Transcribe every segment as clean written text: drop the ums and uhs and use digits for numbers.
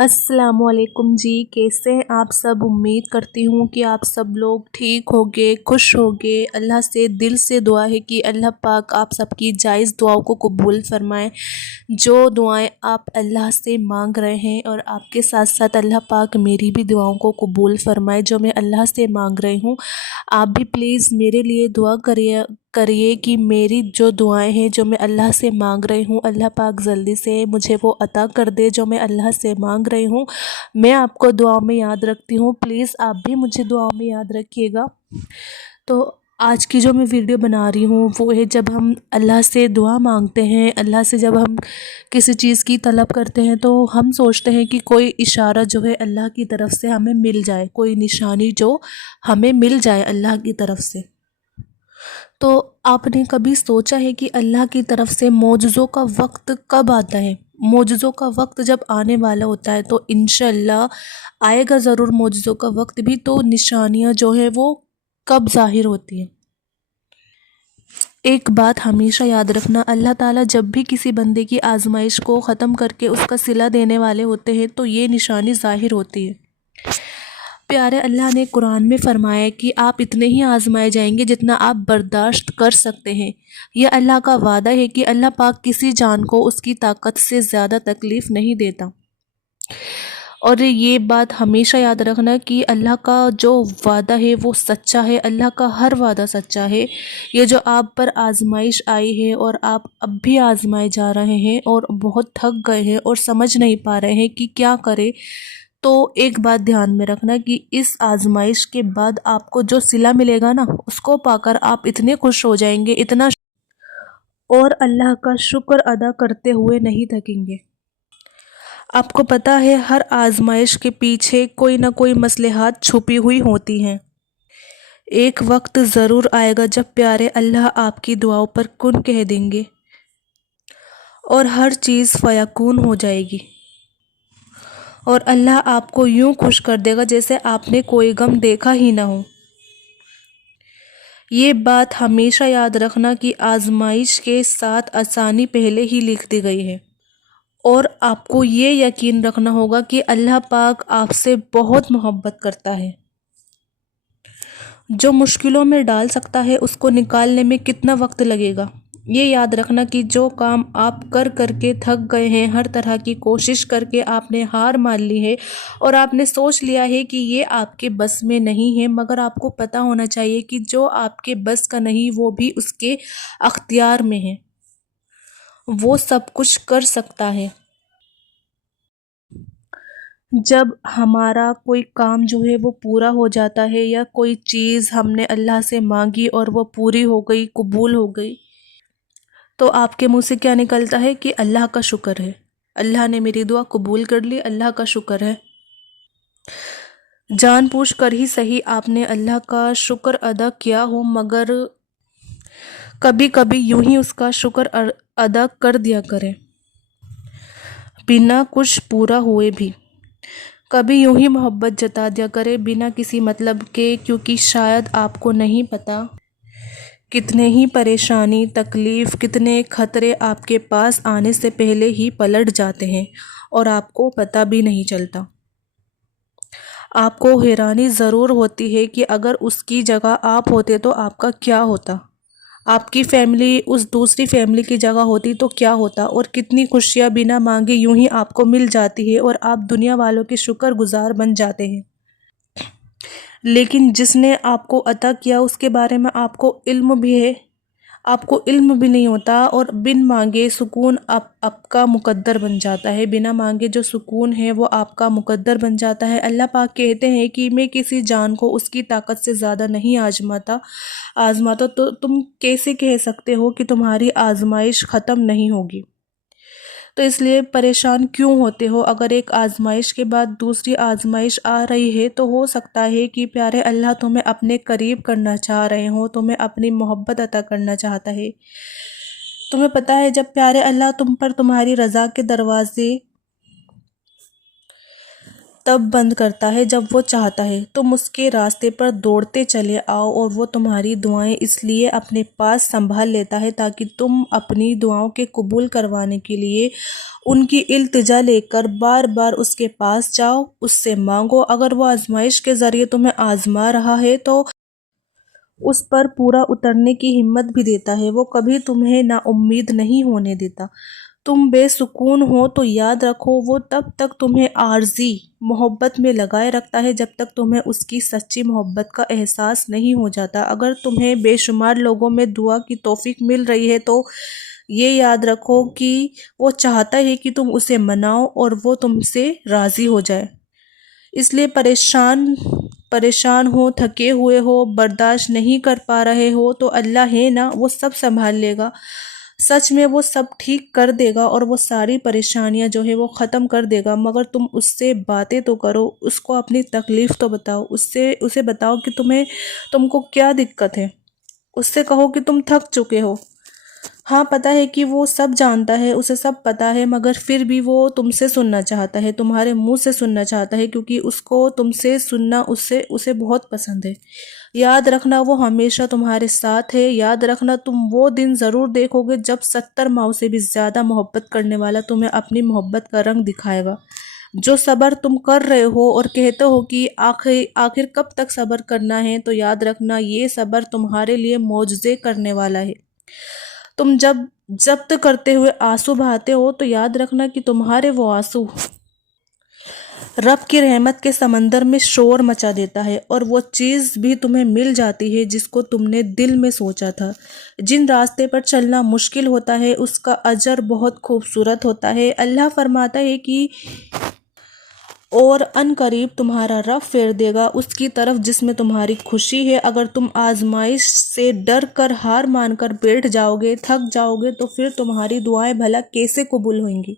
अस्सलाम वालेकुम जी। कैसे हैं आप सब? उम्मीद करती हूँ कि आप सब लोग ठीक होंगे, खुश होंगे। अल्लाह से दिल से दुआ है कि अल्लाह पाक आप सबकी जायज़ दुआओं को कबूल फरमाए। जो दुआएं आप अल्लाह से मांग रहे हैं और आपके साथ साथ अल्लाह पाक मेरी भी दुआओं को कबूल फरमाए जो मैं अल्लाह से मांग रही हूँ। आप भी प्लीज़ मेरे लिए दुआ करिए कि मेरी जो दुआएं हैं जो मैं अल्लाह से मांग रही हूँ, अल्लाह पाक जल्दी से मुझे वो अता कर दे जो मैं अल्लाह से मांग रही हूँ। मैं आपको दुआओं में याद रखती हूँ, प्लीज़ आप भी मुझे दुआओं में याद रखिएगा। तो आज की जो मैं वीडियो बना रही हूँ वो है, जब हम अल्लाह से दुआ मांगते हैं, अल्लाह से जब हम किसी चीज़ की तलब करते हैं तो हम सोचते हैं कि कोई इशारा जो है अल्लाह की तरफ से हमें मिल जाए, कोई निशानी जो हमें मिल जाए अल्लाह की तरफ से। तो आपने कभी सोचा है कि अल्लाह की तरफ से मोजज़ों का वक्त कब आता है? मोजज़ों का वक्त जब आने वाला होता है तो इंशाअल्लाह आएगा ज़रूर मोजज़ों का वक्त भी। तो निशानियाँ जो है वो कब ज़ाहिर होती हैं? एक बात हमेशा याद रखना, अल्लाह ताला जब भी किसी बंदे की आजमाइश को ख़त्म करके उसका सिला देने वाले होते हैं तो ये निशानी ज़ाहिर होती है। प्यारे अल्लाह ने कुरान में फरमाया कि आप इतने ही आजमाए जाएंगे जितना आप बर्दाश्त कर सकते हैं। यह अल्लाह का वादा है कि अल्लाह पाक किसी जान को उसकी ताकत से ज़्यादा तकलीफ़ नहीं देता। और ये बात हमेशा याद रखना कि अल्लाह का जो वादा है वो सच्चा है, अल्लाह का हर वादा सच्चा है। ये जो आप पर आजमाइश आई है और आप अब भी आजमाए जा रहे हैं और बहुत थक गए हैं और समझ नहीं पा रहे हैं कि क्या करें, तो एक बात ध्यान में रखना कि इस आजमाइश के बाद आपको जो सिला मिलेगा ना, उसको पाकर आप इतने खुश हो जाएंगे, इतना, और अल्लाह का शुक्र अदा करते हुए नहीं थकेंगे। आपको पता है हर आजमाइश के पीछे कोई ना कोई मसलहत छुपी हुई होती हैं। एक वक्त ज़रूर आएगा जब प्यारे अल्लाह आपकी दुआओं पर कुन कह देंगे और हर चीज़ फयाकून हो जाएगी और अल्लाह आपको यूं खुश कर देगा जैसे आपने कोई गम देखा ही ना हो। ये बात हमेशा याद रखना कि आजमाइश के साथ आसानी पहले ही लिख दी गई है और आपको ये यकीन रखना होगा कि अल्लाह पाक आपसे बहुत मोहब्बत करता है। जो मुश्किलों में डाल सकता है उसको निकालने में कितना वक्त लगेगा। ये याद रखना कि जो काम आप कर करके थक गए हैं, हर तरह की कोशिश करके आपने हार मान ली है और आपने सोच लिया है कि ये आपके बस में नहीं है, मगर आपको पता होना चाहिए कि जो आपके बस का नहीं वो भी उसके अख्तियार में है, वो सब कुछ कर सकता है। जब हमारा कोई काम जो है वो पूरा हो जाता है या कोई चीज़ हमने अल्लाह से मांगी और वो पूरी हो गई, कबूल हो गई, तो आपके मुंह से क्या निकलता है कि अल्लाह का शुक्र है, अल्लाह ने मेरी दुआ कबूल कर ली, अल्लाह का शुक्र है। जानबूझ कर ही सही आपने अल्लाह का शुक्र अदा किया हो, मगर कभी कभी यूं ही उसका शुक्र अदा कर दिया करें बिना कुछ पूरा हुए भी। कभी यूं ही मोहब्बत जता दिया करे बिना किसी मतलब के, क्योंकि शायद आपको नहीं पता कितने ही परेशानी, तकलीफ़, कितने खतरे आपके पास आने से पहले ही पलट जाते हैं और आपको पता भी नहीं चलता। आपको हैरानी ज़रूर होती है कि अगर उसकी जगह आप होते तो आपका क्या होता, आपकी फैमिली उस दूसरी फैमिली की जगह होती तो क्या होता, और कितनी खुशियाँ बिना मांगे यूं ही आपको मिल जाती है और आप दुनिया वालों के शुक्रगुजार बन जाते हैं। लेकिन जिसने आपको अता किया उसके बारे में आपको इल्म भी है, आपको इल्म भी नहीं होता और बिन मांगे सुकून आपका मुकद्दर बन जाता है। बिना मांगे जो सुकून है वो आपका मुकद्दर बन जाता है। अल्लाह पाक कहते हैं कि मैं किसी जान को उसकी ताकत से ज़्यादा नहीं आजमाता, तो तुम कैसे कह सकते हो कि तुम्हारी आजमाइश ख़त्म नहीं होगी। तो इसलिए परेशान क्यों होते हो? अगर एक आजमाइश के बाद दूसरी आजमाइश आ रही है तो हो सकता है कि प्यारे अल्लाह तुम्हें अपने करीब करना चाह रहे हो, तुम्हें अपनी मोहब्बत अता करना चाहता है। तुम्हें पता है जब प्यारे अल्लाह तुम पर तुम्हारी रज़ा के दरवाजे تب بند کرتا ہے جب وہ چاہتا ہے۔ تم اس کے راستے پر دوڑتے چلے آؤ اور وہ تمہاری دعائیں اس لیے اپنے پاس سنبھال لیتا ہے تاکہ تم اپنی دعاؤں کے قبول کروانے کے لیے ان کی التجا لے کر بار بار اس کے پاس جاؤ، اس سے مانگو۔ اگر وہ آزمائش کے ذریعے تمہیں آزما رہا ہے تو اس پر پورا اترنے کی ہمت بھی دیتا ہے۔ وہ کبھی تمہیں نا امید نہیں ہونے دیتا۔ تم بے سکون ہو تو یاد رکھو وہ تب تک تمہیں عارضی محبت میں لگائے رکھتا ہے جب تک تمہیں اس کی سچی محبت کا احساس نہیں ہو جاتا۔ اگر تمہیں بے شمار لوگوں میں دعا کی توفیق مل رہی ہے تو یہ یاد رکھو کہ وہ چاہتا ہے کہ تم اسے مناؤ اور وہ تم سے راضی ہو جائے۔ اس لیے پریشان ہو، تھکے ہوئے ہو، برداشت نہیں کر پا رہے ہو تو اللہ ہے نا، وہ سب سنبھال لے گا۔ سچ میں وہ سب ٹھیک کر دے گا اور وہ ساری پریشانیاں جو ہے وہ ختم کر دے گا، مگر تم اس سے باتیں تو کرو، اس کو اپنی تکلیف تو بتاؤ، اسے بتاؤ کہ تم کو کیا دقت ہے، اس سے کہو کہ تم تھک چکے ہو۔ ہاں پتہ ہے کہ وہ سب جانتا ہے، اسے سب پتہ ہے، مگر پھر بھی وہ تم سے سننا چاہتا ہے، تمہارے منہ سے سننا چاہتا ہے، کیونکہ اس کو تم سے سننا اسے بہت پسند ہے۔ یاد رکھنا وہ ہمیشہ تمہارے ساتھ ہے۔ یاد رکھنا تم وہ دن ضرور دیکھو گے جب 70 ماؤں سے بھی زیادہ محبت کرنے والا تمہیں اپنی محبت کا رنگ دکھائے گا۔ جو صبر تم کر رہے ہو اور کہتے ہو کہ آخر کب تک صبر کرنا ہے، تو یاد رکھنا یہ صبر تمہارے لیے معجزے کرنے والا ہے۔ تم جب ضبط کرتے ہوئے آنسو بہاتے ہو تو یاد رکھنا کہ تمہارے وہ آنسو رب کی رحمت کے سمندر میں شور مچا دیتا ہے، اور وہ چیز بھی تمہیں مل جاتی ہے جس کو تم نے دل میں سوچا تھا۔ جن راستے پر چلنا مشکل ہوتا ہے اس کا اجر بہت خوبصورت ہوتا ہے۔ اللہ فرماتا ہے کہ اور ان قریب تمہارا رب پھیر دے گا اس کی طرف جس میں تمہاری خوشی ہے۔ اگر تم آزمائش سے ڈر کر ہار مان کر بیٹھ جاؤ گے، تھک جاؤ گے، تو پھر تمہاری دعائیں بھلا کیسے قبول ہوئیں گی؟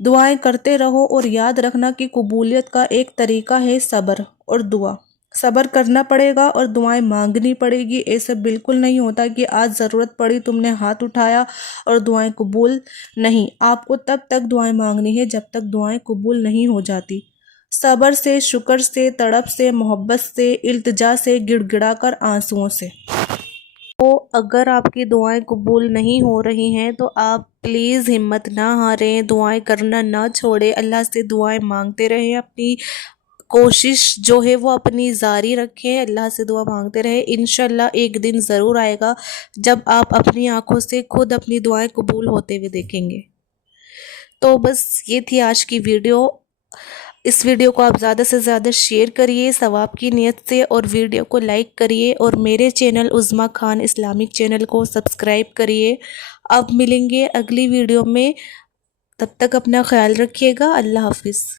دعائیں کرتے رہو اور یاد رکھنا کہ قبولیت کا ایک طریقہ ہے صبر اور دعا۔ صبر کرنا پڑے گا اور دعائیں مانگنی پڑے گی۔ ایسا بالکل نہیں ہوتا کہ آج ضرورت پڑی تم نے ہاتھ اٹھایا اور دعائیں قبول نہیں۔ آپ کو تب تک دعائیں مانگنی ہے جب تک دعائیں قبول نہیں ہو جاتی۔ صبر سے، شکر سے، تڑپ سے، محبت سے، التجا سے، گڑ گڑا کر، آنسوؤں سے۔ تو اگر آپ کی دعائیں قبول نہیں ہو رہی ہیں تو آپ پلیز ہمت نہ ہاریں، دعائیں کرنا نہ چھوڑیں، اللہ سے دعائیں مانگتے رہیں، اپنی کوشش جو ہے وہ اپنی جاری رکھیں، اللہ سے دعا مانگتے رہیں۔ انشاءاللہ ایک دن ضرور آئے گا جب آپ اپنی آنکھوں سے خود اپنی دعائیں قبول ہوتے ہوئے دیکھیں گے۔ تو بس یہ تھی آج کی ویڈیو۔ اس ویڈیو کو آپ زیادہ سے زیادہ شیئر کریے ثواب کی نیت سے، اور ویڈیو کو لائک کریے، اور میرے چینل عظمیٰ خان اسلامک چینل کو سبسکرائب کریے۔ اب ملیں گے اگلی ویڈیو میں، تب تک اپنا خیال رکھیے گا۔ اللہ حافظ۔